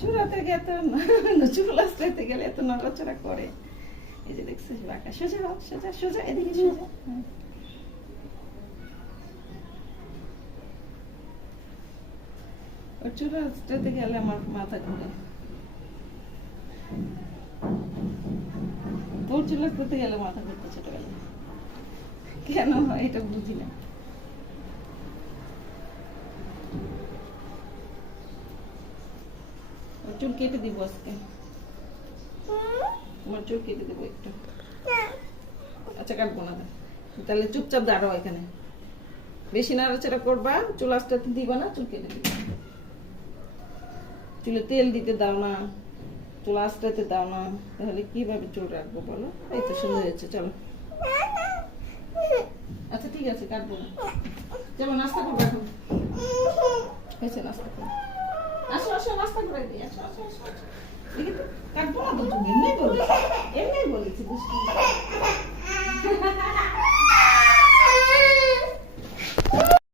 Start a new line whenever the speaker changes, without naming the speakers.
চূড়াতে গিয়ে এত চুল আসতে গেলে এত নড়াচড়া করে। এই যে দেখছিস বাঁকা। সোজা হোক সোজা সোজা এদিকে সোজা। ওর চুল আসতে গেলে আমার মাথা ঘুরে। তোর চুল আসতে গেলে মাথা ঘুরতে ছোটবেলা কেন হয় এটা বুঝি না। চুল কেটে দিব আজকে। তোমার চুল কেটে দেবো একটু। আচ্ছা কাটবো না তাহলে চুপচাপ দাঁড়াও এখানে। বেশি নাড়াচাড়া করবা, চুল আস্তে দিবা না, চুল কেটে দিবা। চুলে তেল দিতে দাও না, চুল আস্তে দাও না। তাহলে কীভাবে চুল রাখব বলো? এই তো সুন্দর হয়েছে, চলো। আচ্ছা ঠিক আছে, কাটবো না। যেমন নাস্তা করব এখন। হয়েছে, নাস্তা করব। রাস্তা করে দিয়ে আসো আসো আসো কার তোমার এমনি বলেছি। এমনি বলেছি